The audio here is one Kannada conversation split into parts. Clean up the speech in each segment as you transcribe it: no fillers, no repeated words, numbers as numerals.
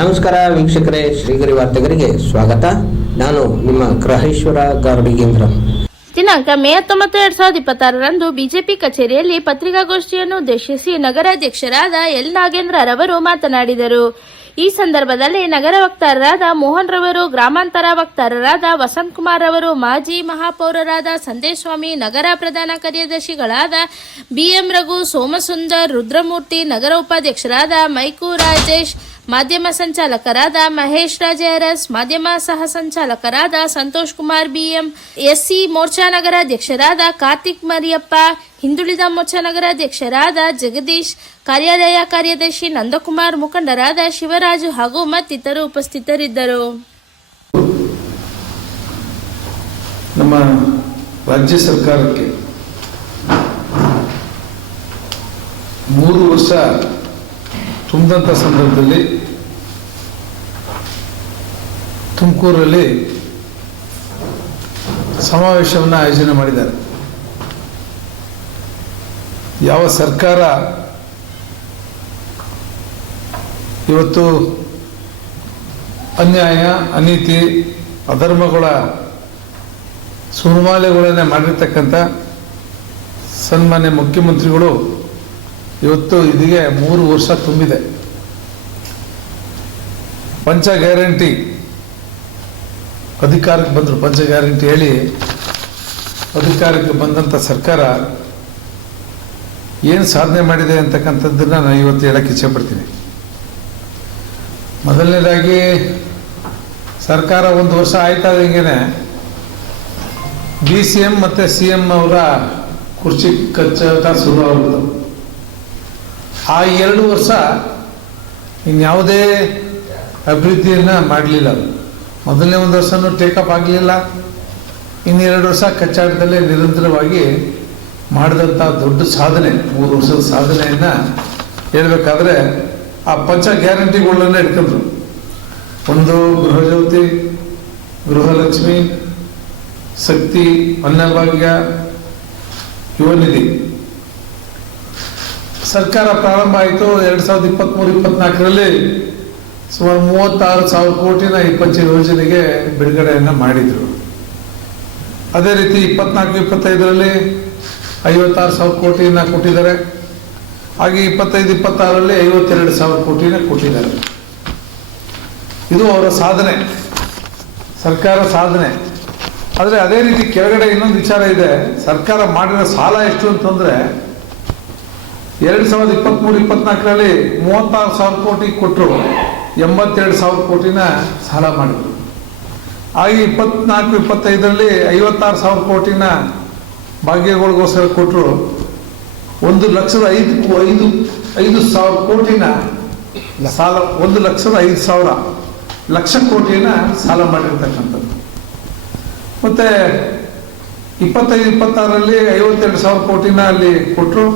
ನಮಸ್ಕಾರ ವೀಕ್ಷಕರೇ, ಶ್ರೀಗರಿ ವಾರ್ತೆಗರಿಗೆ ಸ್ವಾಗತ. ನಾನು ನಿಮ್ಮ ಗ್ರಹೇಶ್ವರ ಗಾರ್ಡಿಗೇಂದ್ರ. ದಿನಾಂಕ ಮೇ 19, 2026ರಂದು ಬಿಜೆಪಿ ಕಚೇರಿಯಲ್ಲಿ ಪತ್ರಿಕಾಗೋಷ್ಠಿಯನ್ನು ಉದ್ದೇಶಿಸಿ ನಗರಾಧ್ಯಕ್ಷರಾದ ಎಲ್ ನಾಗೇಂದ್ರ ರವರು ಮಾತನಾಡಿದರು. ಈ ಸಂದರ್ಭದಲ್ಲಿ ನಗರ ವಕ್ತಾರರಾದ ಮೋಹನ್ ರವರು, ಗ್ರಾಮಾಂತರ ವಕ್ತಾರರಾದ ವಸಂತ್ ಕುಮಾರ್ ರವರು, ಮಾಜಿ ಮಹಾಪೌರರಾದ ಸಂದೇಶ್ ಸ್ವಾಮಿ, ನಗರ ಪ್ರಧಾನ ಕಾರ್ಯದರ್ಶಿಗಳಾದ ಬಿಎಂ ರಘು, ಸೋಮಸುಂದರ್, ರುದ್ರಮೂರ್ತಿ, ನಗರ ಉಪಾಧ್ಯಕ್ಷರಾದ ಮೈಕು ರಾಜೇಶ್, ಮಾಧ್ಯಮ ಸಂಚಾಲಕರಾದ ಮಹೇಶ್ ರಾಜರಸ್, ಮಾಧ್ಯಮ ಸಹ ಸಂಚಾಲಕರಾದ ಸಂತೋಷ್ ಕುಮಾರ್ ಬಿಎಂ, ಎಸ್ಸಿ ಮೋರ್ಚಾ ನಗರಾಧ್ಯಕ್ಷರಾದ ಕಾರ್ತಿಕ್ ಮರಿಯಪ್ಪ, ಹಿಂದುಳಿದ ಮೋರ್ಚಾ ನಗರಾಧ್ಯಕ್ಷರಾದ ಜಗದೀಶ್, ಕಾರ್ಯಾಲಯ ಕಾರ್ಯದರ್ಶಿ ನಂದಕುಮಾರ್, ಮುಖಂಡರಾದ ಶಿವರಾಜು ಹಾಗೂ ಮತ್ತಿತರರು ಉಪಸ್ಥಿತರಿದ್ದರು. ನಮ್ಮ ರಾಜ್ಯ ಸರ್ಕಾರಕ್ಕೆ 3 ವರ್ಷ ತುಂಬಿದಂಥ ಸಂದರ್ಭದಲ್ಲಿ ತುಮಕೂರಲ್ಲಿ ಸಮಾವೇಶವನ್ನು ಆಯೋಜನೆ ಮಾಡಿದ್ದಾರೆ. ಯಾವ ಸರ್ಕಾರ ಇವತ್ತು ಅನ್ಯಾಯ, ಅನೀತಿ, ಅಧರ್ಮಗಳ ಸುರ್ಮಾಲೆಗಳನ್ನೇ ಮಾಡಿರ್ತಕ್ಕಂಥ ಸನ್ಮಾನ್ಯ ಮುಖ್ಯಮಂತ್ರಿಗಳು ಇವತ್ತು ಇದೀಗೆ 3 ವರ್ಷ ತುಂಬಿದೆ. ಪಂಚ ಗ್ಯಾರಂಟಿ ಅಧಿಕಾರಕ್ಕೆ ಬಂದರು. ಪಂಚ ಗ್ಯಾರಂಟಿ ಹೇಳಿ ಅಧಿಕಾರಕ್ಕೆ ಬಂದಂಥ ಸರ್ಕಾರ ಏನು ಸಾಧನೆ ಮಾಡಿದೆ ಅಂತಕ್ಕಂಥದ್ದನ್ನು ನಾನು ಇವತ್ತು ಹೇಳಕ್ಕೆ ಇಚ್ಛೆಪಡ್ತೀನಿ. ಮೊದಲನೇದಾಗಿ ಸರ್ಕಾರ 1 ವರ್ಷ ಆಯ್ತಾದಂಗೆ DCM ಮತ್ತು CM ಅವರ ಕುರ್ಚಿ ಕಚ್ಚಾಟ ಶುರು ಆಗುವುದು. ಆ 2 ವರ್ಷ ಇನ್ಯಾವುದೇ ಅಭಿವೃದ್ಧಿಯನ್ನು ಮಾಡಲಿಲ್ಲ. ಮೊದಲನೇ 1 ವರ್ಷನೂ ಟೇಕಪ್ ಆಗಲಿಲ್ಲ. ಇನ್ನು 2 ವರ್ಷ ಕಚ್ಚಾಟದಲ್ಲೇ ನಿರಂತರವಾಗಿ ಮಾಡಿದಂಥ ದೊಡ್ಡ ಸಾಧನೆ, 3 ವರ್ಷದ ಸಾಧನೆಯನ್ನು ಹೇಳಬೇಕಾದ್ರೆ ಆ ಪಂಚ ಗ್ಯಾರಂಟಿಗಳನ್ನೇ ಇಟ್ಕೊಂಡ್ರು. ಒಂದು ಗೃಹಜ್ಯೋತಿ, ಗೃಹಲಕ್ಷ್ಮಿ, ಶಕ್ತಿ, ಅನ್ನಭಾಗ್ಯ, ಯುವನಿಧಿ. ಸರ್ಕಾರ ಪ್ರಾರಂಭ ಆಯಿತು 2023-24ರಲ್ಲಿ ಸುಮಾರು 36,000 ಕೋಟಿನ ಈ ಪಂಚ ಯೋಜನೆಗೆ ಬಿಡುಗಡೆಯನ್ನು ಮಾಡಿದರು. ಅದೇ ರೀತಿ 24-25ರಲ್ಲಿ 56,000 ಕೋಟಿನ ಕೊಟ್ಟಿದ್ದಾರೆ. ಹಾಗೆ 25-26ರಲ್ಲಿ 52,000 ಕೋಟಿನ ಕೊಟ್ಟಿದ್ದಾರೆ. ಇದು ಅವರ ಸಾಧನೆ, ಸರ್ಕಾರ ಸಾಧನೆ. ಆದರೆ ಅದೇ ರೀತಿ ಕೆಳಗಡೆ ಇನ್ನೊಂದು ವಿಚಾರ ಇದೆ. ಸರ್ಕಾರ ಮಾಡಿರೋ ಸಾಲ ಎಷ್ಟು ಅಂತಂದರೆ 2023-24ರಲ್ಲಿ 36,000 ಕೋಟಿ ಕೊಟ್ಟರು, 82,000 ಕೋಟಿನ ಸಾಲ ಮಾಡಿದರು. ಹಾಗೆ 24-25ರಲ್ಲಿ 56,000 ಕೋಟಿನ ಭಾಗ್ಯಗಳಿಗೋಸ್ಕರ ಕೊಟ್ಟರು. 1,05,000 ಕೋಟಿನ ಸಾಲ, 1,05,000 ಲಕ್ಷ ಕೋಟಿನ ಸಾಲ ಮಾಡಿರ್ತಕ್ಕಂಥದ್ದು. ಮತ್ತು 25-26ರಲ್ಲಿ 52,000 ಕೋಟಿನ ಅಲ್ಲಿ ಕೊಟ್ಟರು.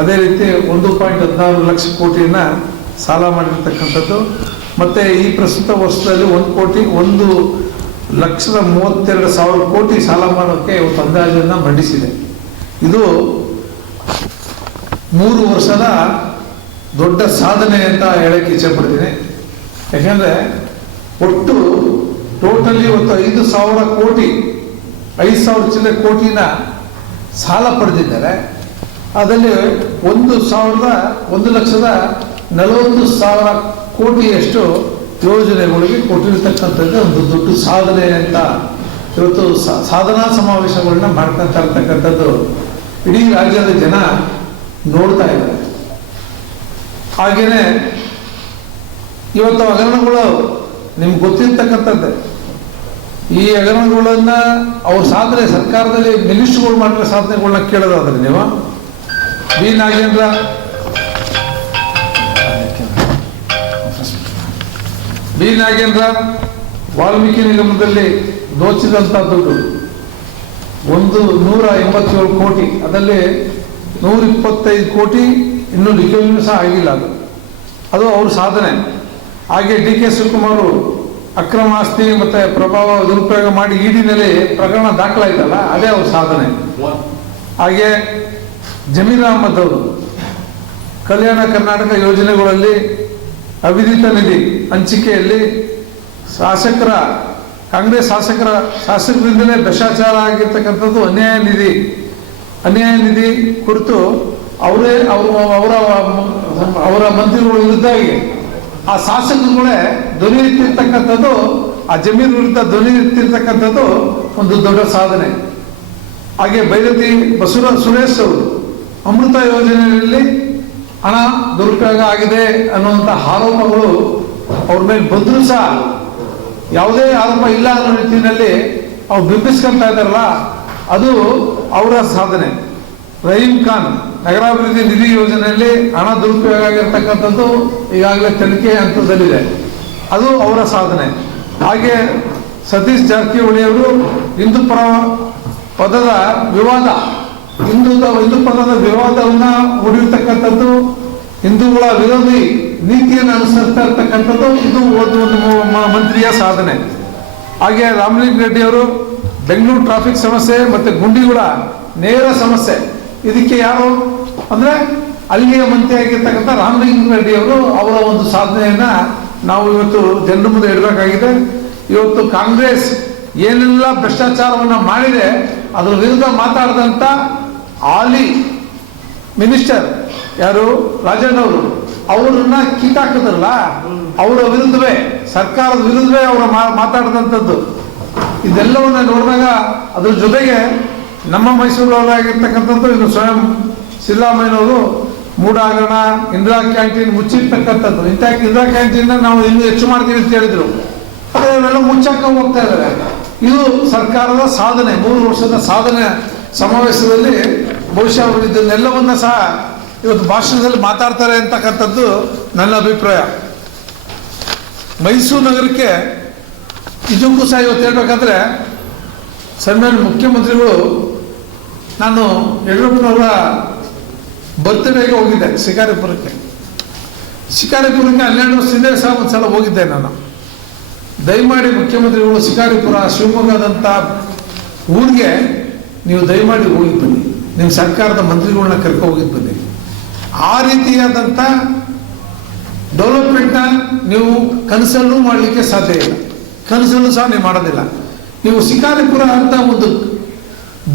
ಅದೇ ರೀತಿ 1.16 ಲಕ್ಷ ಕೋಟಿನ ಸಾಲ ಮಾಡಿರ್ತಕ್ಕಂಥದ್ದು. ಮತ್ತು ಈ ಪ್ರಸ್ತುತ ವರ್ಷದಲ್ಲಿ 1,32,000 ಕೋಟಿ ಸಾಲ ಮಾಡೋಕ್ಕೆ ಇವತ್ತು ಅಂದಾಜನ್ನು ಮಂಡಿಸಿದೆ. ಇದು 3 ವರ್ಷದ ದೊಡ್ಡ ಸಾಧನೆ ಅಂತ ಹೇಳಕ್ಕೆ ಇಚ್ಛೆಪಡ್ತೀನಿ. ಯಾಕೆಂದರೆ ಒಟ್ಟು ಟೋಟಲಿ ಇವತ್ತು 5,000 ಕೋಟಿ, 5,000 ಚಿಲ್ಲರೆ ಕೋಟಿನ ಸಾಲ ಪಡೆದಿದ್ದಾರೆ. ಅದರಲ್ಲಿ 1,40,000 ಕೋಟಿಯಷ್ಟು ಯೋಜನೆಗಳಿಗೆ ಕೊಟ್ಟಿರ್ತಕ್ಕಂಥದ್ದು ಒಂದು ದೊಡ್ಡ ಸಾಧನೆ ಅಂತ ಇವತ್ತು ಸಾಧನಾ ಸಮಾವೇಶಗಳನ್ನ ಮಾಡ್ಕೊತಾ ಇರ್ತಕ್ಕಂಥದ್ದು ಇಡೀ ರಾಜ್ಯದ ಜನ ನೋಡ್ತಾ ಇದ್ದಾರೆ. ಹಾಗೇನೆ ಇವತ್ತು ಹಗರಣಗಳು ನಿಮ್ಗೆ ಗೊತ್ತಿರ್ತಕ್ಕಂಥದ್ದೇ. ಈ ಹಗರಣಗಳನ್ನ ಅವ್ರ ಸಾಧನೆ, ಸರ್ಕಾರದಲ್ಲಿ ಮಿನಿಸ್ಟ್ರುಗಳು ಮಾಡಿರೋ ಸಾಧನೆಗಳನ್ನ ಕೇಳೋದಾದ್ರೆ ನೀವು ಬಿ ನಾಗೇಂದ್ರ ವಾಲ್ಮೀಕಿ ನಿಗಮದಲ್ಲಿ ದೋಚಿದಂಥ ದುಡ್ಡು 187 ಕೋಟಿ, ಅದರಲ್ಲಿ 125 ಕೋಟಿ ಇನ್ನೂ ರಿಕವರಿ ಸಹ ಆಗಿಲ್ಲ. ಅದು ಅವ್ರ ಸಾಧನೆ. ಹಾಗೆ DK ಶಿವಕುಮಾರ್ ಅಕ್ರಮ ಆಸ್ತಿ ಮತ್ತು ಪ್ರಭಾವ ದುರುಪಯೋಗ ಮಾಡಿ ಇಡಿನಲ್ಲಿ ಪ್ರಕರಣ ದಾಖಲಾಯ್ತಲ್ಲ, ಅದೇ ಅವ್ರ ಸಾಧನೆ. ಹಾಗೆ ಜಮೀರ್ ಅಹಮದ್ ಅವರು ಕಲ್ಯಾಣ ಕರ್ನಾಟಕ ಯೋಜನೆಗಳಲ್ಲಿ ಅವಿದಿತ ನಿಧಿ ಹಂಚಿಕೆಯಲ್ಲಿ ಕಾಂಗ್ರೆಸ್ ಶಾಸಕರಿಂದಲೇ ಭ್ರಷ್ಟಾಚಾರ ಆಗಿರ್ತಕ್ಕಂಥದ್ದು ಅನ್ಯಾಯ ನಿಧಿ ಕುರಿತು ಅವರ ಮಂತ್ರಿಗಳ ವಿರುದ್ಧ ಆ ಶಾಸಕರುಗಳೇ ಧ್ವನಿ ಎತ್ತಿರ್ತಕ್ಕಂಥದ್ದು, ಆ ಜಮೀನು ವಿರುದ್ಧ ಧ್ವನಿ ಎತ್ತಿರ್ತಕ್ಕಂಥದ್ದು ಒಂದು ದೊಡ್ಡ ಸಾಧನೆ. ಹಾಗೆ ಬೈರತಿ ಸುರೇಶ್ ಅವರು ಅಮೃತ ಯೋಜನೆಯಲ್ಲಿ ಹಣ ದುರುಪಯೋಗ ಆಗಿದೆ ಅನ್ನುವಂಥ ಆರೋಪಗಳು ಅವ್ರ ಮೇಲೆ ಬಂದರೂ ಸಹ ಯಾವುದೇ ಆರೋಪ ಇಲ್ಲ ಅನ್ನೋ ರೀತಿಯಲ್ಲಿ ಅವ್ರು ಬಿಂಬಿಸ್ಕೊಂತ ಇದ್ದಾರಲ್ಲ, ಅದು ಅವರ ಸಾಧನೆ. ರಹೀಂ ಖಾನ್ ನಗರಾಭಿವೃದ್ಧಿ ನಿಧಿ ಯೋಜನೆಯಲ್ಲಿ ಹಣ ದುರುಪಯೋಗ ಆಗಿರ್ತಕ್ಕಂಥದ್ದು ಈಗಾಗಲೇ ತನಿಖೆ ಹಂತದಲ್ಲಿದೆ, ಅದು ಅವರ ಸಾಧನೆ. ಹಾಗೆ ಸತೀಶ್ ಜಾರಕಿಹೊಳಿ ಅವರು ಹಿಂದೂ ಪದದ ವಿವಾದ ವಿವಾದವನ್ನ ಹೂಡಿರ್ತಕ್ಕಂಥದ್ದು, ಹಿಂದೂಗಳ ವಿರೋಧಿ ನೀತಿಯನ್ನು ಅನುಸರಿಸ್ತಾ ಇರ್ತಕ್ಕಂಥದ್ದು, ಇದು ಒಂದು ಮಂತ್ರಿಯ ಸಾಧನೆ. ಹಾಗೆ ರಾಮಲಿಂಗ ರೆಡ್ಡಿ ಅವರು ಬೆಂಗಳೂರು ಟ್ರಾಫಿಕ್ ಸಮಸ್ಯೆ ಮತ್ತೆ ಗುಂಡಿಗಳ ನೇರ ಸಮಸ್ಯೆ, ಇದಕ್ಕೆ ಯಾರು ಅಂದ್ರೆ ಅಲ್ಲಿಯ ಮಂತ್ರಿ ಆಗಿರ್ತಕ್ಕಂಥ ರಾಮಲಿಂಗ ರೆಡ್ಡಿ ಅವರು ಅವರ ಒಂದು ಸಾಧನೆಯನ್ನ ನಾವು ಇವತ್ತು ಜನರ ಮುಂದೆ ಇಡಬೇಕಾಗಿದೆ. ಇವತ್ತು ಕಾಂಗ್ರೆಸ್ ಏನೆಲ್ಲ ಭ್ರಷ್ಟಾಚಾರವನ್ನ ಮಾಡಿದೆ ಅದರ ವಿರುದ್ಧ ಮಾತಾಡಿದಂತ ಹಾಲಿ ಮಿನಿಸ್ಟರ್ ಯಾರು ರಾಜಣ್ಣ ಅವರು, ಅವರನ್ನ ಕಿತ್ತಾಕಿದ್ರಲ್ಲ, ಅವರ ವಿರುದ್ಧವೇ, ಸರ್ಕಾರದ ವಿರುದ್ಧವೇ ಅವರ ಮಾತಾಡಿದಂಥದ್ದು. ಇದೆಲ್ಲವನ್ನ ನೋಡಿದಾಗ ಅದ್ರ ಜೊತೆಗೆ ನಮ್ಮ ಮೈಸೂರವರಾಗಿರ್ತಕ್ಕಂಥದ್ದು ಇನ್ನು ಸ್ವಯಂ ಸಿದ್ದರಾಮಯ್ಯನವರು ಮೂಡಾಗಣ ಇಂದಿರಾ ಕ್ಯಾಂಟೀನ್ ಮುಚ್ಚಿರ್ತಕ್ಕಂಥದ್ದು. ಇಂದಿರಾ ಕ್ಯಾಂಟೀನ್ ನಾವು ಇನ್ನೂ ಹೆಚ್ಚು ಮಾಡ್ತೀವಿ ಅಂತ ಹೇಳಿದ್ರು, ಆದರೆ ಅವೆಲ್ಲ ಮುಚ್ಚಾಕ ಹೋಗ್ತಾ ಇದ್ದಾರೆ. ಇದು ಸರ್ಕಾರದ ಸಾಧನೆ, 3 ವರ್ಷದ ಸಾಧನೆ ಸಮಾವೇಶದಲ್ಲಿ ಬಹುಶಃ ಅವರು ಇದನ್ನೆಲ್ಲವನ್ನ ಸಹ ಇವತ್ತು ಭಾಷಣದಲ್ಲಿ ಮಾತಾಡ್ತಾರೆ ಅಂತಕ್ಕಂಥದ್ದು ನನ್ನ ಅಭಿಪ್ರಾಯ. ಮೈಸೂರು ನಗರಕ್ಕೆ ಇದಕ್ಕೂ ಸಹ ಇವತ್ತು ಹೇಳ್ಬೇಕಾದ್ರೆ ಸನ್ಮಾನ್ಯ ಮುಖ್ಯಮಂತ್ರಿಗಳು, ನಾನು ಯಡಿಯೂರಪ್ಪನವರ ಬರ್ತ್ಡೇಗೆ ಹೋಗಿದ್ದೆ ಶಿಕಾರಿಪುರಕ್ಕೆ 12 ವರ್ಷದಿಂದ ಸಹ ಒಂದ್ಸಲ ಹೋಗಿದ್ದೆ ನಾನು. ದಯಮಾಡಿ ಮುಖ್ಯಮಂತ್ರಿಗಳು ಶಿಕಾರಿಪುರ ಶಿವಮೊಗ್ಗದಂಥ ಊರಿಗೆ ನೀವು ದಯಮಾಡಿ ಹೋಗಿ ಬನ್ನಿ, ನಿಮ್ಮ ಸರ್ಕಾರದ ಮಂತ್ರಿಗಳನ್ನ ಕರ್ಕೊ ಹೋಗಿದ್ದು ಬನ್ನಿ. ಆ ರೀತಿಯಾದಂಥ ಡೆವಲಪ್ಮೆಂಟ್ನ ನೀವು ಕನಸಲ್ಲೂ ಮಾಡಲಿಕ್ಕೆ ಸಾಧ್ಯ ಇಲ್ಲ, ಕನಸಲ್ಲೂ ಸಹ ನೀವು ಮಾಡೋದಿಲ್ಲ. ನೀವು ಶಿಕಾರಿಪುರ ಅಂತ ಒಂದು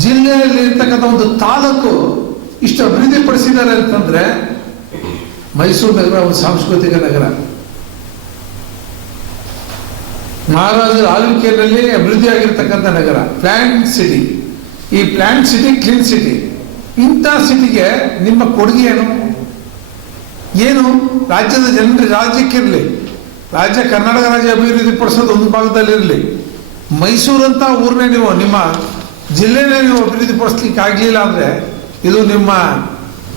ಜಿಲ್ಲೆಯಲ್ಲಿ ಇರ್ತಕ್ಕಂಥ ಒಂದು ತಾಲೂಕು ಇಷ್ಟು ಅಭಿವೃದ್ಧಿಪಡಿಸಿದ್ದಾರೆ ಅಂತಂದ್ರೆ, ಮೈಸೂರು ನಗರ ಒಂದು ಸಾಂಸ್ಕೃತಿಕ ನಗರ, ಮಹಾರಾಜರ ಆಳ್ವಿಕೆಯಲ್ಲಿ ಅಭಿವೃದ್ಧಿ ಆಗಿರ್ತಕ್ಕಂಥ ನಗರ, ಪ್ಲಾಂಟ್ ಸಿಟಿ. ಈ ಪ್ಲಾಂಟ್ ಸಿಟಿ ಕ್ಲೀನ್ ಸಿಟಿ, ಇಂಥ ಸಿಟಿಗೆ ನಿಮ್ಮ ಕೊಡುಗೆ ಏನು? ರಾಜ್ಯದ ಜನರ ರಾಜ್ಯಕ್ಕಿರಲಿ, ಕರ್ನಾಟಕ ರಾಜ್ಯ ಅಭಿವೃದ್ಧಿ ಪಡಿಸೋದು ಒಂದು ಭಾಗದಲ್ಲಿರಲಿ, ಮೈಸೂರಂತ ಊರನ್ನೇ ನೀವು, ನಿಮ್ಮ ಜಿಲ್ಲೆನೇ ನೀವು ಅಭಿವೃದ್ಧಿ ಪಡಿಸ್ಲಿಕ್ಕೆ ಆಗಲಿಲ್ಲ ಅಂದರೆ ಇದು ನಿಮ್ಮ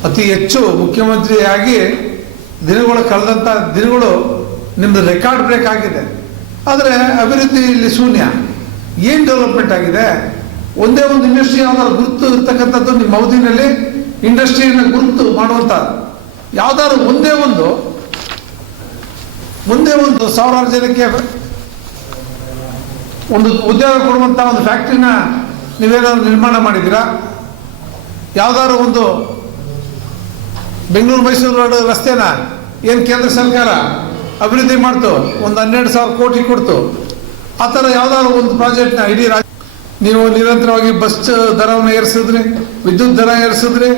ಅತಿ ಹೆಚ್ಚು ಮುಖ್ಯಮಂತ್ರಿಯಾಗಿ ಕಳೆದಂಥ ದಿನಗಳು ನಿಮ್ಮದು ರೆಕಾರ್ಡ್ ಬ್ರೇಕ್ ಆಗಿದೆ. ಆದರೆ ಅಭಿವೃದ್ಧಿ ಇಲ್ಲಿ ಶೂನ್ಯ. ಏನು ಡೆವಲಪ್ಮೆಂಟ್ ಆಗಿದೆ? ಒಂದೇ ಒಂದು ಇಂಡಸ್ಟ್ರಿ ಯಾವ್ದಾದ್ರು ಗುರುತು ಇರ್ತಕ್ಕಂಥದ್ದು ನಿಮ್ಮ ಅವಧಿನಲ್ಲಿ ಇಂಡಸ್ಟ್ರಿಯನ್ನು ಗುರುತು ಮಾಡುವಂಥ ಯಾವ್ದಾದ್ರು ಒಂದೇ ಒಂದು ಸಾವಿರಾರು ಜನಕ್ಕೆ ಒಂದು ಉದ್ಯೋಗ ಕೊಡುವಂಥ ಒಂದು ಫ್ಯಾಕ್ಟ್ರಿನ ನೀವೇನಾದ್ರು ನಿರ್ಮಾಣ ಮಾಡಿದ್ದೀರಾ? ಯಾವ್ದಾದ್ರು ಒಂದು ಬೆಂಗಳೂರು ಮೈಸೂರು ರೋಡ್ ರಸ್ತೆನ ಏನು ಕೇಂದ್ರ ಸರ್ಕಾರ ಅಭಿವೃದ್ಧಿ ಮಾಡ್ತು, ಒಂದು 12,000 ಕೋಟಿ ಕೊಡ್ತು, ಆ ಥರ ಯಾವ್ದಾದ್ರು ಒಂದು ಪ್ರಾಜೆಕ್ಟ್ನ ಇಡೀ ನೀವು ನಿರಂತರವಾಗಿ ಬಸ್ ದರವನ್ನು ಏರಿಸಿದ್ರಿ, ವಿದ್ಯುತ್ ದರ ಏರಿಸಿದ್ರಿ,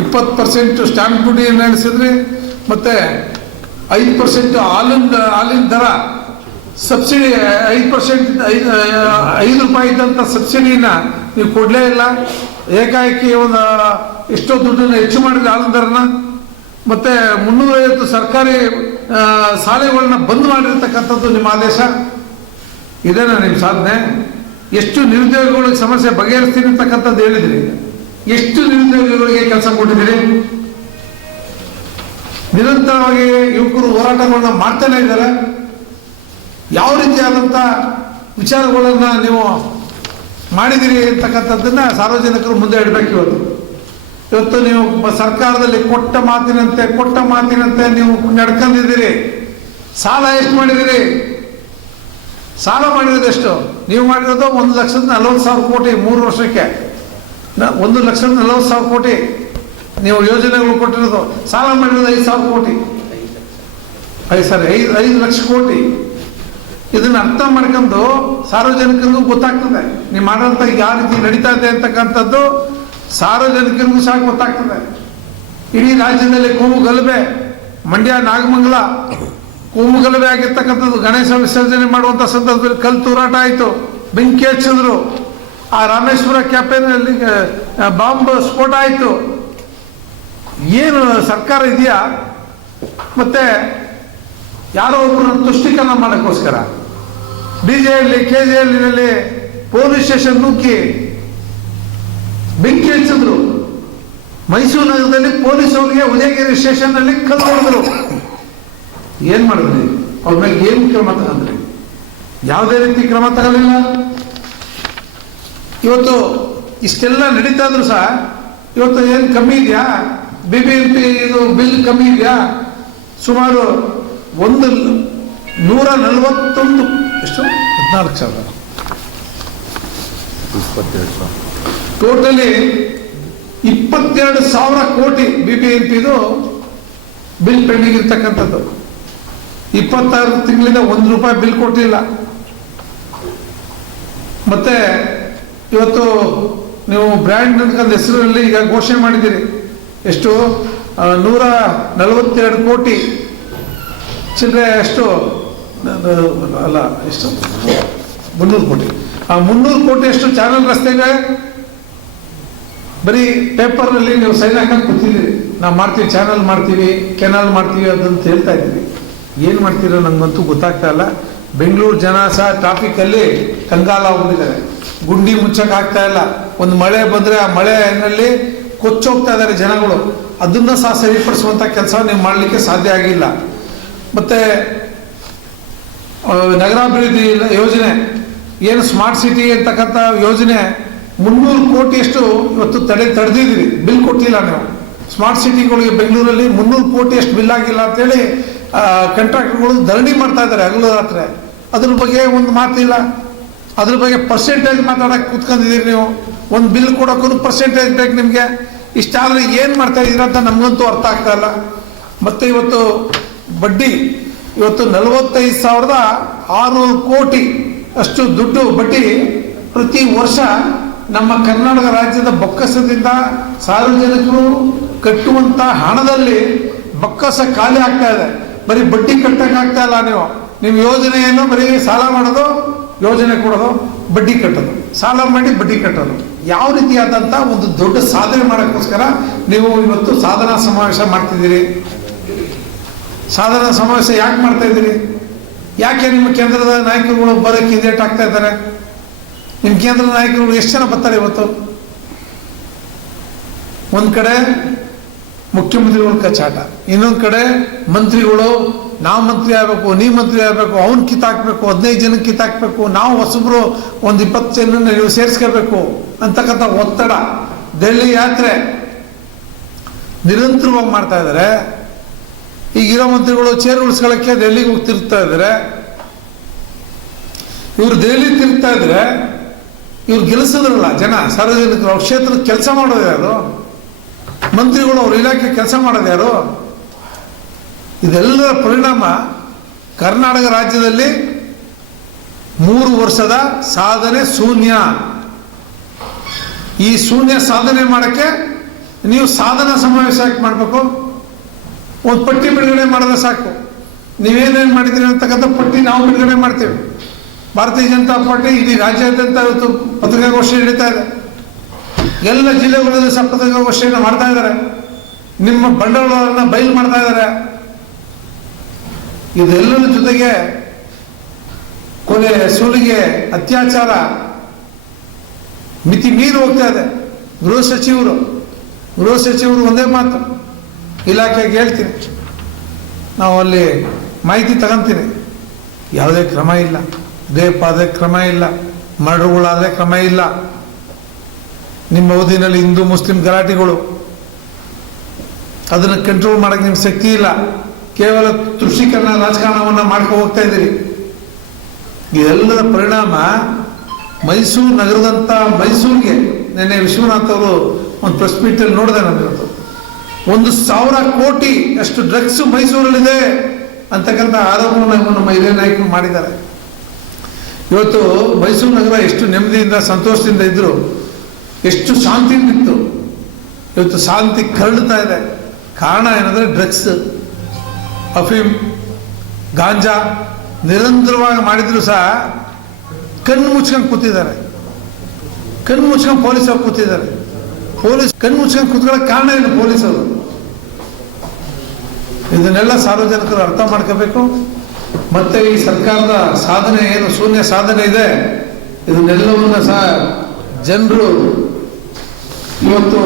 20% ಸ್ಟ್ಯಾಂಪ್ ಡ್ಯೂಟಿಯನ್ನು ಏರಿಸಿದ್ರಿ, ಮತ್ತೆ 5% ಹಾಲಿನ ದರ ಸಬ್ಸಿಡಿ 5% 5 ರೂಪಾಯಿ ಇದ್ದಂಥ ಸಬ್ಸಿಡಿನ ನೀವು ಕೊಡಲೇ ಇಲ್ಲ. ಏಕಾಏಕಿ ಒಂದು ಎಷ್ಟೋ ದುಡ್ಡನ್ನು ಹೆಚ್ಚು ಮಾಡಿದ್ರೆ ಹಾಲಿನ ದರನ. ಮತ್ತೆ 350 ಸರ್ಕಾರಿ ಶಾಲೆಗಳನ್ನ ಬಂದ್ ಮಾಡಿರ್ತಕ್ಕಂಥದ್ದು ನಿಮ್ಮ ಆದೇಶ. ಇದೇನಾ ನಿಮ್ಮ ಸಾಧನೆ? ಎಷ್ಟು ನಿರುದ್ಯೋಗಿಗಳಿಗೆ ಸಮಸ್ಯೆ ಬಗೆಹರಿಸ್ತೀನಿ ಅಂತಕ್ಕಂಥದ್ದು ಹೇಳಿದ್ರಿ, ಎಷ್ಟು ನಿರುದ್ಯೋಗಿಗಳಿಗೆ ಕೆಲಸ ಕೊಟ್ಟಿದ್ದೀರಿ? ನಿರಂತರವಾಗಿ ಯುವಕರು ಹೋರಾಟಗಳನ್ನ ಮಾಡ್ತಾನೆ ಇದ್ದಾರೆ. ಯಾವ ರೀತಿಯಾದಂಥ ವಿಚಾರಗಳನ್ನ ನೀವು ಮಾಡಿದಿರಿ ಅಂತಕ್ಕಂಥದ್ದನ್ನ ಸಾರ್ವಜನಿಕರು ಮುಂದೆ ಇಡಬೇಕು. ಇವತ್ತು ನೀವು ಸರ್ಕಾರದಲ್ಲಿ ಕೊಟ್ಟ ಮಾತಿನಂತೆ ನೀವು ನಡ್ಕೊಂಡಿದ್ದೀರಿ. ಸಾಲ ಎಷ್ಟು ಮಾಡಿದಿರಿ? ಸಾಲ ಮಾಡಿರೋದು ಎಷ್ಟು? ನೀವು ಮಾಡಿರೋದು 1,40,000 ಕೋಟಿ 3 ವರ್ಷಕ್ಕೆ. 1,40,000 ಕೋಟಿ ನೀವು ಯೋಜನೆಗಳು ಕೊಟ್ಟಿರೋದು. ಸಾಲ ಮಾಡಿರೋದು 5,000 ಕೋಟಿ. 5 ಲಕ್ಷ ಕೋಟಿ. ಇದನ್ನ ಅರ್ಥ ಮಾಡ್ಕೊಂಡು ಸಾರ್ವಜನಿಕರಿಗೂ ಗೊತ್ತಾಗ್ತದೆ ನೀವು ಆಡಳಿತ ಯಾವ ರೀತಿ ನಡೀತಾ ಇದೆ ಅಂತಕ್ಕಂಥದ್ದು ಸಾರ್ವಜನಿಕರಿಗೂ ಸಹ ಗೊತ್ತಾಗ್ತದೆ. ಇಡೀ ರಾಜ್ಯದಲ್ಲಿ ಕೋಮು ಗಲಭೆ, ಮಂಡ್ಯ ನಾಗಮಂಗಲ ಕೋಮು ಗಲಭೆ ಆಗಿರ್ತಕ್ಕಂಥದ್ದು. ಗಣೇಶ ವಿಸರ್ಜನೆ ಮಾಡುವಂಥ ಸಂದರ್ಭದಲ್ಲಿ ಕಲ್ಲು ತೂರಾಟ ಆಯಿತು, ಬೆಂಕಿ ಹಚ್ಚಿದ್ರು. ಆ ರಾಮೇಶ್ವರ ಕ್ಯಾಫೆನಲ್ಲಿ ಬಾಂಬ್ ಸ್ಫೋಟ ಆಯಿತು. ಏನು ಸರ್ಕಾರ ಇದೆಯಾ? ಮತ್ತೆ ಯಾರೋ ಒಬ್ಬರನ್ನ ತುಷ್ಟೀಕರಣ ಮಾಡೋಕ್ಕೋಸ್ಕರ ಡಿಜೆಹಳ್ಳಿ ಕೆಜೆಹಳ್ಳಿನಲ್ಲಿ ಪೊಲೀಸ್ ಸ್ಟೇಷನ್ ನುಗ್ಗಿ ಬೆಂಕಿ ಹಚ್ಚಿದ್ರು. ಮೈಸೂರು ನಗರದಲ್ಲಿ ಪೊಲೀಸ್ ಅವರಿಗೆ ಉದಯಗಿರಿ ಸ್ಟೇಷನ್ನಲ್ಲಿ ಕಲ್ಲು ಹೊಡೆದ್ರು. ಏನ್ ಮಾಡಿದ್ರಿ? ಅವ್ರ ಮೇಲೆ ಏನು ಕ್ರಮ ತಗೊಂಡ್ರಿ? ಯಾವುದೇ ರೀತಿ ಕ್ರಮ ತಗೊಳ್ಳಿಲ್ಲ. ಇವತ್ತು ಇಷ್ಟೆಲ್ಲ ನಡೀತಾ ಇದ್ರು ಸಹ ಇವತ್ತು ಏನು ಕಮ್ಮಿ ಇದೆಯಾ? BBMP ಇದು ಬಿಲ್ ಕಮ್ಮಿ ಇದೆಯಾ? ಸುಮಾರು 141 ಎಷ್ಟು 14,000 ಟೋಟಲಿ 22,000 ಕೋಟಿ BBMPದು ಬಿಲ್ ಪೆಂಡಿಂಗ್ ಇರ್ತಕ್ಕಂಥದ್ದು. 26 ತಿಂಗಳಿಂದ ₹1 ಬಿಲ್ ಕೊಟ್ಟಿಲ್ಲ. ಮತ್ತೆ ಇವತ್ತು ನೀವು ಬ್ರ್ಯಾಂಡ್ ಅಂತಕ್ಕಂಥ ಹೆಸರಿನಲ್ಲಿ ಈಗ ಘೋಷಣೆ ಮಾಡಿದ್ದೀರಿ. ಎಷ್ಟು 142 ಕೋಟಿ ಚಿಲ್ಲರೆ, ಎಷ್ಟು ಅಲ್ಲ ಎಷ್ಟು 300 ಕೋಟಿ. ಆ 300 ಕೋಟಿ ಎಷ್ಟು ಚಾನಲ್ ರಸ್ತೆಗೆ ಬರೀ ಪೇಪರ್ನಲ್ಲಿ ನೀವು ಸೈನ್ ಹಾಕಂತ ಕೂತಿದ್ದೀರಿ. ನಾವು ಮಾಡ್ತೀವಿ, ಚಾನಲ್ ಮಾಡ್ತೀವಿ, ಕೆನಾಲ್ ಮಾಡ್ತೀವಿ ಅದಂತ ಹೇಳ್ತಾ ಇದ್ದೀವಿ. ಏನು ಮಾಡ್ತೀರೋ ನಂಗಂತೂ ಗೊತ್ತಾಗ್ತಾ ಇಲ್ಲ. ಬೆಂಗಳೂರು ಜನ ಸಹ ಟ್ರಾಫಿಕಲ್ಲಿ ಕಂಗಾಲ ಹೋಗ್ಬಿಟ್ಟಿದ್ದಾರೆ. ಗುಂಡಿ ಮುಚ್ಚಕ್ಕೆ ಆಗ್ತಾ ಇಲ್ಲ. ಒಂದು ಮಳೆ ಬಂದರೆ ಆ ಮಳೆಯಲ್ಲಿ ಕೊಚ್ಚೋಗ್ತಾ ಇದ್ದಾರೆ ಜನಗಳು. ಅದನ್ನ ಸಹ ಸರಿಪಡಿಸುವಂಥ ಕೆಲಸ ನೀವು ಮಾಡಲಿಕ್ಕೆ ಸಾಧ್ಯ ಆಗಿಲ್ಲ. ಮತ್ತೆ ನಗರಾಭಿವೃದ್ಧಿ ಯೋಜನೆ ಏನು ಸ್ಮಾರ್ಟ್ ಸಿಟಿ ಅಂತಕ್ಕಂಥ ಯೋಜನೆ 300 ಕೋಟಿಯಷ್ಟು ಇವತ್ತು ತಡೆದಿದ್ದೀರಿ. ಬಿಲ್ ಕೊಟ್ಟಿಲ್ಲ ನೀವು. ಸ್ಮಾರ್ಟ್ ಸಿಟಿಗಳಿಗೆ ಬೆಂಗಳೂರಲ್ಲಿ 300 ಕೋಟಿಯಷ್ಟು ಬಿಲ್ ಆಗಿಲ್ಲ ಅಂತೇಳಿ ಕಾಂಟ್ರಾಕ್ಟರ್ಗಳು ಧರಣಿ ಮಾಡ್ತಾ ಇದ್ದಾರೆ ಹಗಲು ರಾತ್ರಿ. ಅದ್ರ ಬಗ್ಗೆ ಒಂದು ಮಾತಿಲ್ಲ. ಅದ್ರ ಬಗ್ಗೆ ಪರ್ಸೆಂಟೇಜ್ ಮಾತಾಡಕ್ಕೆ ಕೂತ್ಕೊಂಡಿದ್ದೀರಿ ನೀವು. ಒಂದು ಬಿಲ್ ಕೊಡೋಕ್ಕೂ ಪರ್ಸೆಂಟೇಜ್ ಬೇಕು ನಿಮಗೆ. ಇಷ್ಟಾದ್ರೆ ಏನು ಮಾಡ್ತಾ ಇದ್ದೀರಾ ಅಂತ ನಮಗಂತೂ ಅರ್ಥ ಆಗ್ತಾ ಇಲ್ಲ. ಮತ್ತೆ ಇವತ್ತು ಬಡ್ಡಿ ಇವತ್ತು 45,600 ಕೋಟಿ ಅಷ್ಟು ದುಡ್ಡು ಬಡ್ಡಿ ಪ್ರತಿ ವರ್ಷ ನಮ್ಮ ಕರ್ನಾಟಕ ರಾಜ್ಯದ ಬೊಕ್ಕಸದಿಂದ ಸಾರ್ವಜನಿಕರು ಕಟ್ಟುವಂಥ ಹಣದಲ್ಲಿ ಬೊಕ್ಕಸ ಖಾಲಿ ಆಗ್ತಾ ಇದೆ. ಬರೀ ಬಡ್ಡಿ ಕಟ್ಟಕ್ಕಾಗ್ತಾ ಇಲ್ಲ. ನೀವು ಯೋಜನೆಯನ್ನು ಬರೀ ಸಾಲ ಮಾಡೋದು, ಯೋಜನೆ ಕೊಡೋದು, ಬಡ್ಡಿ ಕಟ್ಟೋದು, ಸಾಲ ಮಾಡಿ ಬಡ್ಡಿ ಕಟ್ಟೋದು. ಯಾವ ರೀತಿಯಾದಂಥ ಒಂದು ದೊಡ್ಡ ಸಾಧನೆ ಮಾಡೋಕ್ಕೋಸ್ಕರ ನೀವು ಇವತ್ತು ಸಾಧನಾ ಸಮಾವೇಶ ಮಾಡ್ತಿದ್ದೀರಿ. ಸಾಧನಾ ಸಮಾವೇಶ ಯಾಕೆ ಮಾಡ್ತಾ ಇದ್ದೀರಿ? ಯಾಕೆ ನಿಮ್ಮ ಕೇಂದ್ರದ ನಾಯಕರುಗಳು ಬರೋಕ್ಕೆ ಹಿಂದೇಟ್ ಆಗ್ತಾ ಇದ್ದಾರೆ? ನಿಮ್ಮ ಕೇಂದ್ರದ ನಾಯಕರುಗಳು ಎಷ್ಟು ಜನ ಬರ್ತಾರೆ ಇವತ್ತು? ಒಂದು ಕಡೆ ಮುಖ್ಯಮಂತ್ರಿಗಳ ಕಚಾಟ, ಇನ್ನೊಂದು ಕಡೆ ಮಂತ್ರಿಗಳು ನಾವು ಮಂತ್ರಿ ಆಗಬೇಕು, ನೀವು ಮಂತ್ರಿ ಆಗಬೇಕು, ಅವ್ನು ಕಿತ್ತಾಕ್ಬೇಕು, 15 ಜನಕ್ಕೆ ಕಿತ್ತಾಕ್ಬೇಕು, ನಾವು ಹೊಸಬ್ರು ಒಂದು 20 ಜನನ ನೀವು ಸೇರಿಸ್ಕೋಬೇಕು ಅಂತಕ್ಕಂಥ ಒತ್ತಡ. ಡೆಲ್ಲಿ ಯಾತ್ರೆ ನಿರಂತರವಾಗಿ ಮಾಡ್ತಾ ಇದ್ದಾರೆ. ಈಗಿರೋ ಮಂತ್ರಿಗಳು ಚೇರ್ ಉಳಿಸ್ಕೊಳ್ಳೋಕ್ಕೆ ಡೆಲ್ಲಿಗೆ ಹೋಗಿ ತಿರುಗ್ತಾ ಇದ್ದಾರೆ. ಇವರು ದೆಹಲಿ ತಿರುಗ್ತಾ ಇದ್ರೆ ಇವ್ರು ಗೆಲ್ಲಿಸಿದ್ರಲ್ಲ ಜನ, ಸಾರ್ವಜನಿಕರು. ಅವ್ರ ಕ್ಷೇತ್ರದ ಕೆಲಸ ಮಾಡೋದು ಯಾರು? ಮಂತ್ರಿಗಳು ಅವ್ರ ಇಲಾಖೆ ಕೆಲಸ ಮಾಡೋದು ಯಾರು? ಇದೆಲ್ಲರ ಪರಿಣಾಮ ಕರ್ನಾಟಕ ರಾಜ್ಯದಲ್ಲಿ 3 ವರ್ಷದ ಸಾಧನೆ ಶೂನ್ಯ. ಈ ಶೂನ್ಯ ಸಾಧನೆ ಮಾಡೋಕ್ಕೆ ನೀವು ಸಾಧನಾ ಸಮಾವೇಶ ಯಾಕೆ ಮಾಡಬೇಕು? ಒಂದು ಪಟ್ಟಿ ಬಿಡುಗಡೆ ಮಾಡಿದ್ರೆ ಸಾಕು. ನೀವೇನೇನು ಮಾಡಿದ್ದೀರಿ ಅಂತಕ್ಕಂಥ ಪಟ್ಟಿ ನಾವು ಬಿಡುಗಡೆ ಮಾಡ್ತೇವೆ. ಭಾರತೀಯ ಜನತಾ ಪಾರ್ಟಿ ಇಡೀ ರಾಜ್ಯಾದ್ಯಂತ ಇವತ್ತು ಪತ್ರಿಕಾಗೋಷ್ಠಿ ನಡೀತಾ ಇದೆ. ಎಲ್ಲ ಜಿಲ್ಲೆಗಳಲ್ಲಿ ಸಹ ಪತ್ರಿಕಾಗೋಷ್ಠಿಯನ್ನು ಮಾಡ್ತಾ ಇದ್ದಾರೆ. ನಿಮ್ಮ ಬಂಡವಾಳವನ್ನು ಬಯಲು ಮಾಡ್ತಾ ಇದ್ದಾರೆ. ಇದೆಲ್ಲರ ಜೊತೆಗೆ ಕೊಲೆ, ಸುಲಿಗೆ, ಅತ್ಯಾಚಾರ ಮಿತಿ ಮೀರಿ ಹೋಗ್ತಾ ಇದೆ. ಗೃಹ ಸಚಿವರು ಒಂದೇ ಮಾತು, ಇಲಾಖೆಗೆ ಹೇಳ್ತೀನಿ, ನಾವು ಅಲ್ಲಿ ಮಾಹಿತಿ ತಗೊಂತೀನಿ, ಯಾವುದೇ ಕ್ರಮ ಇಲ್ಲ, ದೇಪಾದ ಕ್ರಮ ಇಲ್ಲ, ಮರ್ಡರ್ಗಳಾದರೆ ಕ್ರಮ ಇಲ್ಲ. ನಿಮ್ಮ ಅವಧಿನಲ್ಲಿ ಹಿಂದೂ ಮುಸ್ಲಿಂ ಗಲಾಟೆಗಳು, ಅದನ್ನು ಕಂಟ್ರೋಲ್ ಮಾಡೋಕ್ಕೆ ನಿಮ್ಗೆ ಶಕ್ತಿ ಇಲ್ಲ. ಕೇವಲ ತುಷ್ಟೀಕರಣ ರಾಜಕಾರಣವನ್ನು ಮಾಡ್ಕೊಂಡು ಹೋಗ್ತಾ ಇದ್ದೀರಿ. ಇದೆಲ್ಲದ ಪರಿಣಾಮ ಮೈಸೂರು ನಗರದಂಥ ಮೈಸೂರಿಗೆ ನೆನ್ನೆ ವಿಶ್ವನಾಥ್ ಅವರು ಒಂದು ಪ್ರೆಸ್ ಮೀಟಲ್ಲಿ ನೋಡಿದೆ. ನಾನು 1,000 ಕೋಟಿ ಅಷ್ಟು ಡ್ರಗ್ಸ್ ಮೈಸೂರಲ್ಲಿದೆ. ಅಂತಕ್ಕಂಥ ಆರೋಪವನ್ನು ನಮ್ಮ ಹಿರಿಯ ನಾಯಕರು ಮಾಡಿದ್ದಾರೆ. ಇವತ್ತು ಮೈಸೂರು ನಗರ ಎಷ್ಟು ನೆಮ್ಮದಿಯಿಂದ ಸಂತೋಷದಿಂದ ಇದ್ರು, ಎಷ್ಟು ಶಾಂತಿಯಿಂದಿತ್ತು, ಇವತ್ತು ಶಾಂತಿ ಕರಳುತ್ತಾ ಇದೆ. ಕಾರಣ ಏನಂದರೆ ಡ್ರಗ್ಸ್, ಅಫೀಮ್, ಗಾಂಜಾ ನಿರಂತರವಾಗಿ ಮಾಡಿದ್ರು ಸಹ ಕಣ್ಣು ಮುಚ್ಕೊಂಡು ಕೂತಿದ್ದಾರೆ. ಕಣ್ಣು ಮುಚ್ಕೊಂಡು ಪೊಲೀಸರು ಕೂತಿದ್ದಾರೆ. ಪೊಲೀಸ್ ಕಣ್ಣು ಮುಚ್ಕೊಂಡು ಕೂತ್ಕೊಳ್ಳೋಕೆ ಕಾರಣ ಏನು? ಪೊಲೀಸರು. ಇದನ್ನೆಲ್ಲ ಸಾರ್ವಜನಿಕರು ಅರ್ಥ ಮಾಡ್ಕೋಬೇಕು. ಮತ್ತೆ ಈ ಸರ್ಕಾರದ ಸಾಧನೆ ಏನು ಶೂನ್ಯ ಸಾಧನೆ ಇದೆ, ಇದನ್ನೆಲ್ಲವನ್ನ ಸಹ ಜನರು ಇವತ್ತು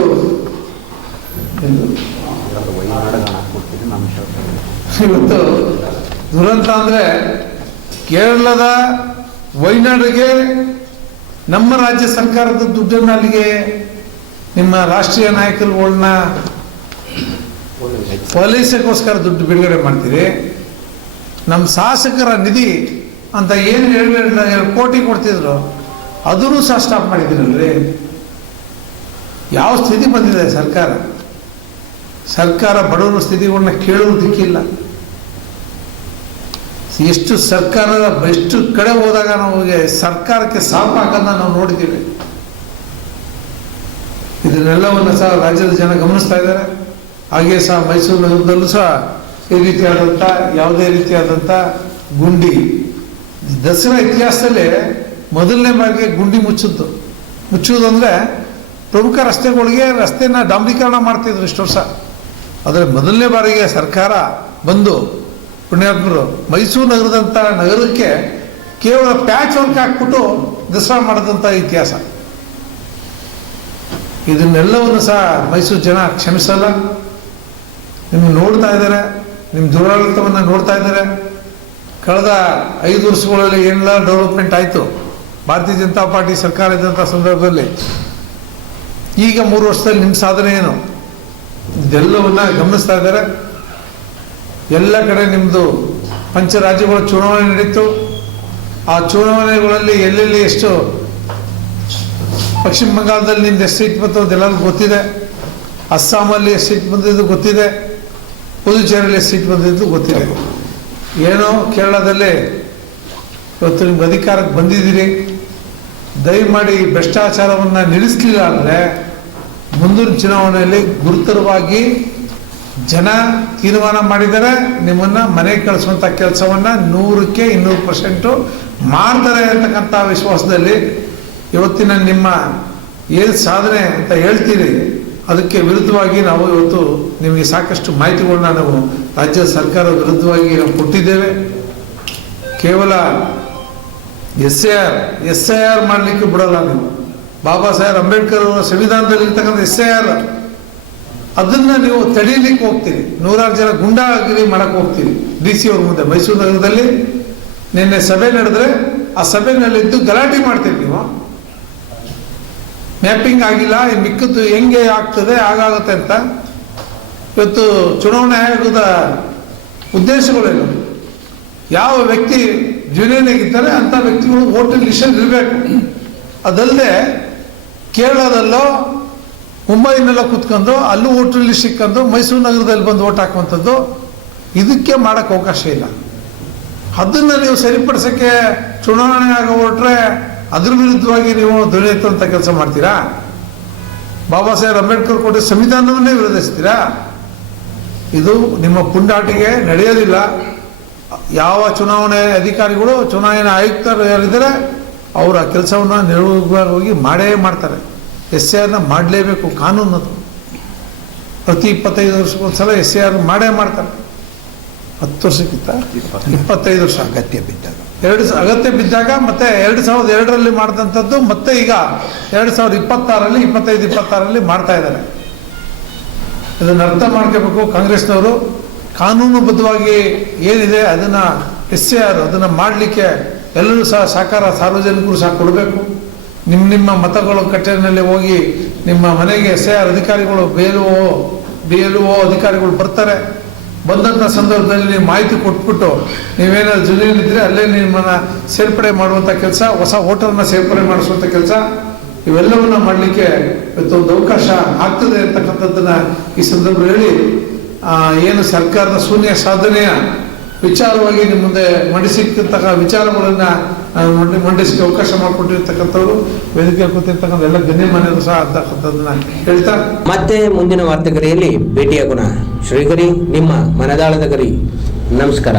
ದುರಂತ ಅಂದರೆ ಕೇರಳದ ವೈನಾಡಿಗೆ ನಮ್ಮ ರಾಜ್ಯ ಸರ್ಕಾರದ ದುಡ್ಡನ್ನು ಅಲ್ಲಿಗೆ ನಿಮ್ಮ ರಾಷ್ಟ್ರೀಯ ನಾಯಕರುಗಳನ್ನ ಪೊಲೀಸಕ್ಕೋಸ್ಕರ ದುಡ್ಡು ಬಿಡುಗಡೆ ಮಾಡ್ತೀರಿ. ನಮ್ಮ ಶಾಸಕರ ನಿಧಿ ಅಂತ ಏನು 2 ಕೋಟಿ ಕೊಡ್ತಿದ್ರು ಅದನ್ನು ಸಹ ಸ್ಟಾಪ್ ಮಾಡಿದ್ದೀರಲ್ರಿ. ಯಾವ ಸ್ಥಿತಿ ಬಂದಿದೆ ಸರ್ಕಾರ? ಸರ್ಕಾರ ಬಡವರ ಸ್ಥಿತಿಗಳನ್ನ ಕೇಳೋದಕ್ಕಿಲ್ಲ. ಎಷ್ಟು ಸರ್ಕಾರದ ಎಷ್ಟು ಕಡೆ ಹೋದಾಗ ನಮಗೆ ಸರ್ಕಾರಕ್ಕೆ ಸಾಪ ಹಾಕೋದನ್ನ ನಾವು ನೋಡಿದ್ದೀವಿ. ಇದನ್ನೆಲ್ಲವನ್ನು ಸಹ ರಾಜ್ಯದ ಜನ ಗಮನಿಸ್ತಾ ಇದ್ದಾರೆ. ಹಾಗೆ ಸಹ ಮೈಸೂರು ನಗರದಲ್ಲೂ ಸಹ ಈ ರೀತಿಯಾದಂಥ ಯಾವುದೇ ರೀತಿಯಾದಂಥ ಗುಂಡಿ, ದಸರಾ ಇತಿಹಾಸದಲ್ಲೇ ಮೊದಲನೇ ಬಾರಿಗೆ ಗುಂಡಿ ಮುಚ್ಚುವುದಂದರೆ ಪ್ರಮುಖ ರಸ್ತೆಗಳಿಗೆ ರಸ್ತೆನ ಡಾಂಬರೀಕರಣ ಮಾಡ್ತಿದ್ರು ಇಷ್ಟು ವರ್ಷ. ಆದರೆ ಮೊದಲನೇ ಬಾರಿಗೆ ಸರ್ಕಾರ ಬಂದು ಪುಣ್ಯಾತ್ಮರು ಮೈಸೂರು ನಗರದಂಥ ನಗರಕ್ಕೆ ಕೇವಲ ಪ್ಯಾಚ್ ವರ್ಕ್ ಹಾಕ್ಬಿಟ್ಟು ದಸರಾ ಮಾಡಿದಂಥ ಇತಿಹಾಸ. ಇದನ್ನೆಲ್ಲವನ್ನು ಸಹ ಮೈಸೂರು ಜನ ಕ್ಷಮಿಸಲ್ಲ. ನಿಮ್ಗೆ ನೋಡ್ತಾ ಇದ್ದಾರೆ, ನಿಮ್ಮ ದುರಾಡಳಿತವನ್ನು ನೋಡ್ತಾ ಇದ್ದಾರೆ. ಕಳೆದ 5 ವರ್ಷಗಳಲ್ಲಿ ಏನೆಲ್ಲ ಡೆವಲಪ್ಮೆಂಟ್ ಆಯಿತು ಭಾರತೀಯ ಜನತಾ ಪಾರ್ಟಿ ಸರ್ಕಾರ ಇದ್ದಂಥ ಸಂದರ್ಭದಲ್ಲಿ. ಈಗ 3 ವರ್ಷದಲ್ಲಿ ನಿಮ್ಮ ಸಾಧನೆ ಏನು, ಇದೆಲ್ಲವನ್ನ ಗಮನಿಸ್ತಾ ಇದ್ದಾರೆ. ಎಲ್ಲ ಕಡೆ ನಿಮ್ಮದು ಪಂಚರಾಜ್ಯಗಳ ಚುನಾವಣೆ ನಡೀತು. ಆ ಚುನಾವಣೆಗಳಲ್ಲಿ ಎಲ್ಲೆಲ್ಲಿ ಎಷ್ಟು ಪಶ್ಚಿಮ ಬಂಗಾಳದಲ್ಲಿ ನಿಮ್ದು ಎಷ್ಟು ಸೀಟ್ ಬಂತು ಅದೆಲ್ಲರಿಗೂ ಗೊತ್ತಿದೆ. ಅಸ್ಸಾಮಲ್ಲಿ ಎಷ್ಟು ಸೀಟ್ ಬಂದಿದ್ದು ಗೊತ್ತಿದೆ. ಪುದುಚೇರಿಯಲ್ಲಿ ಎಷ್ಟು ಸೀಟ್ ಬಂದಿದ್ದು ಗೊತ್ತಿದೆ. ಏನೋ ಕೇರಳದಲ್ಲಿ ಇವತ್ತು ನಿಮ್ಗೆ ಅಧಿಕಾರಕ್ಕೆ ಬಂದಿದ್ದೀರಿ. ದಯಮಾಡಿ ಭ್ರಷ್ಟಾಚಾರವನ್ನು ನಿಲ್ಲಿಸಲಿಲ್ಲ ಅಂದರೆ ಮುಂದಿನ ಚುನಾವಣೆಯಲ್ಲಿ ಗುರುತರವಾಗಿ ಜನ ತೀರ್ಮಾನ ಮಾಡಿದರೆ ನಿಮ್ಮನ್ನು ಮನೆಗೆ ಕಳಿಸುವಂಥ ಕೆಲಸವನ್ನು 100ಕ್ಕೆ 200% ಮಾಡ್ತಾರೆ ಅಂತಕ್ಕಂಥ ವಿಶ್ವಾಸದಲ್ಲಿ ಇವತ್ತಿನ ನಿಮ್ಮ ಏನು ಸಾಧನೆ ಅಂತ ಹೇಳ್ತೀರಿ ಅದಕ್ಕೆ ವಿರುದ್ಧವಾಗಿ ನಾವು ಇವತ್ತು ನಿಮಗೆ ಸಾಕಷ್ಟು ಮಾಹಿತಿಗಳನ್ನ ನಾವು ರಾಜ್ಯ ಸರ್ಕಾರದ ವಿರುದ್ಧವಾಗಿ ನಾವು ಕೊಟ್ಟಿದ್ದೇವೆ. ಕೇವಲ SIR ಮಾಡಲಿಕ್ಕೆ ಬಿಡಲ್ಲ ನೀವು. ಬಾಬಾ ಸಾಹೇಬ್ ಅಂಬೇಡ್ಕರ್ ಅವರ ಸಂವಿಧಾನದಲ್ಲಿ ಇರ್ತಕ್ಕಂಥ SIR ಅದನ್ನು ನೀವು ತಡೀಲಿಕ್ಕೆ ಹೋಗ್ತೀರಿ. 100 ಜನ ಗುಂಡಾಗಿರಿ ಮಾಡಕ್ಕೆ ಹೋಗ್ತೀರಿ DC ಅವ್ರ ಮುಂದೆ. ಮೈಸೂರು ನಗರದಲ್ಲಿ ನಿನ್ನೆ ಸಭೆ ನಡೆದ್ರೆ ಆ ಸಭೆನಲ್ಲಿದ್ದು ಗಲಾಟೆ ಮಾಡ್ತೀರಿ ನೀವು. ಮ್ಯಾಪಿಂಗ್ ಆಗಿಲ್ಲ, ಮಿಕ್ಕದ್ದು ಹೆಂಗೆ ಆಗ್ತದೆ ಆಗುತ್ತೆ ಅಂತ. ಇವತ್ತು ಚುನಾವಣಾ ಆಯೋಗದ ಉದ್ದೇಶಗಳೇನು? ಯಾವ ವ್ಯಕ್ತಿ ಜುನಿಯನಾಗಿದ್ದಾರೆ ಅಂಥ ವ್ಯಕ್ತಿಗಳು ವೋಟರ್ ಲಿಸ್ಟಲ್ಲಿ ಇರಬೇಕು. ಅದಲ್ಲದೆ ಕೇರಳದಲ್ಲೋ ಮುಂಬೈನೆಲ್ಲ ಕೂತ್ಕೊಂಡು ಅಲ್ಲೂ ವೋಟರ್ ಲಿಸ್ಟ್ ಸಿಕ್ಕಂಡು ಮೈಸೂರು ನಗರದಲ್ಲಿ ಬಂದು ಓಟ್ ಹಾಕುವಂಥದ್ದು ಇದಕ್ಕೆ ಮಾಡೋಕ್ಕೆ ಅವಕಾಶ ಇಲ್ಲ. ಅದನ್ನು ನೀವು ಸರಿಪಡಿಸೋಕ್ಕೆ ಚುನಾವಣೆ ಆಗ ಹೊರಟ್ರೆ ಅದ್ರ ವಿರುದ್ಧವಾಗಿ ನೀವು ಧ್ವನಿ ಎತ್ತುವಂಥ ಕೆಲಸ ಮಾಡ್ತೀರಾ? ಬಾಬಾ ಸಾಹೇಬ್ ಅಂಬೇಡ್ಕರ್ ಕೊಟ್ಟ ಸಂವಿಧಾನವನ್ನೇ ವಿರೋಧಿಸ್ತೀರಾ? ಇದು ನಿಮ್ಮ ಪುಂಡಾಟಿಗೆ ನಡೆಯೋದಿಲ್ಲ. ಯಾವ ಚುನಾವಣೆ ಅಧಿಕಾರಿಗಳು ಚುನಾವಣಾ ಆಯುಕ್ತರು ಯಾರಿದ್ದಾರೆ ಅವರ ಕೆಲಸವನ್ನು ನಿರ್ವಹಣೆಯಾಗಿ ಮಾಡೇ ಮಾಡ್ತಾರೆ. SIR ಮಾಡಲೇಬೇಕು, ಕಾನೂನದು. ಪ್ರತಿ 25 ವರ್ಷಕ್ಕೊಂದ್ಸಲ SIR ಮಾಡೇ ಮಾಡ್ತಾರೆ. 10 ವರ್ಷಕ್ಕಿಂತ 25 ವರ್ಷ ಅಗತ್ಯ ಬಿದ್ದಾಗ ಅಗತ್ಯ ಬಿದ್ದಾಗ ಮತ್ತೆ 2002ರಲ್ಲಿ ಮಾಡಿದಂಥದ್ದು ಮತ್ತೆ ಈಗ 2026ರಲ್ಲಿ 25-26ರಲ್ಲಿ ಮಾಡ್ತಾ ಇದ್ದಾರೆ. ಇದನ್ನು ಅರ್ಥ ಮಾಡ್ಕೋಬೇಕು ಕಾಂಗ್ರೆಸ್ನವರು. ಕಾನೂನುಬದ್ಧವಾಗಿ ಏನಿದೆ ಅದನ್ನು SIR ಅದನ್ನು ಮಾಡಲಿಕ್ಕೆ ಎಲ್ಲರೂ ಸಹ ಸಹಕಾರ ಸಾರ್ವಜನಿಕರು ಸಹ ಕೊಡಬೇಕು. ನಿಮ್ಮ ಮತಗಳ ಕಚೇರಿನಲ್ಲಿ ಹೋಗಿ ನಿಮ್ಮ ಮನೆಗೆ SIR ಅಧಿಕಾರಿಗಳು BLO ಅಧಿಕಾರಿಗಳು ಬರ್ತಾರೆ. ಬಂದಂಥ ಸಂದರ್ಭದಲ್ಲಿ ನೀವು ಮಾಹಿತಿ ಕೊಟ್ಬಿಟ್ಟು ನೀವೇನಾದ್ರು ಜಿಲ್ಲೆಯಲ್ಲಿದ್ದರೆ ಅಲ್ಲೇ ನಿಮ್ಮನ್ನು ಸೇರ್ಪಡೆ ಮಾಡುವಂಥ ಕೆಲಸ, ಹೊಸ ವೋಟರ್ನ ಸೇರ್ಪಡೆ ಮಾಡಿಸುವಂಥ ಕೆಲಸ, ಇವೆಲ್ಲವನ್ನ ಮಾಡಲಿಕ್ಕೆ ಇವತ್ತೊಂದು ಅವಕಾಶ ಆಗ್ತದೆ ಅಂತಕ್ಕಂಥದ್ದನ್ನು ಈ ಸಂದರ್ಭ ಹೇಳಿ, ಏನು ಸರ್ಕಾರದ ಶೂನ್ಯ ಸಾಧನೆಯ ವಿಚಾರವಾಗಿ ನಿಮ್ಮ ಮುಂದೆ ಮಂಡಿಸಿರ್ತಕ್ಕ ವಿಚಾರಗಳನ್ನು ಮಂಡಿಸಿಕ್ಕೆ ಅವಕಾಶ ಮಾಡಿಕೊಟ್ಟಿರ್ತಕ್ಕಂಥವ್ರು, ವೇದಿಕೆ ಕೂತಿರ್ತಕ್ಕಂಥ ಎಲ್ಲ ಗಣ್ಯಮಾನ್ಯರು ಸಹ ಅಂತಕ್ಕಂಥದ್ದನ್ನ ಹೇಳ್ತಾ ಮತ್ತೆ ಮುಂದಿನ ವಾರ್ತೆಗರಿಯಲ್ಲಿ ಭೇಟಿಯಾಗೋಣ. ಶ್ರೀಗರಿ ನಿಮ್ಮ ಮನದಾಳದ ಗರಿ. ನಮಸ್ಕಾರ.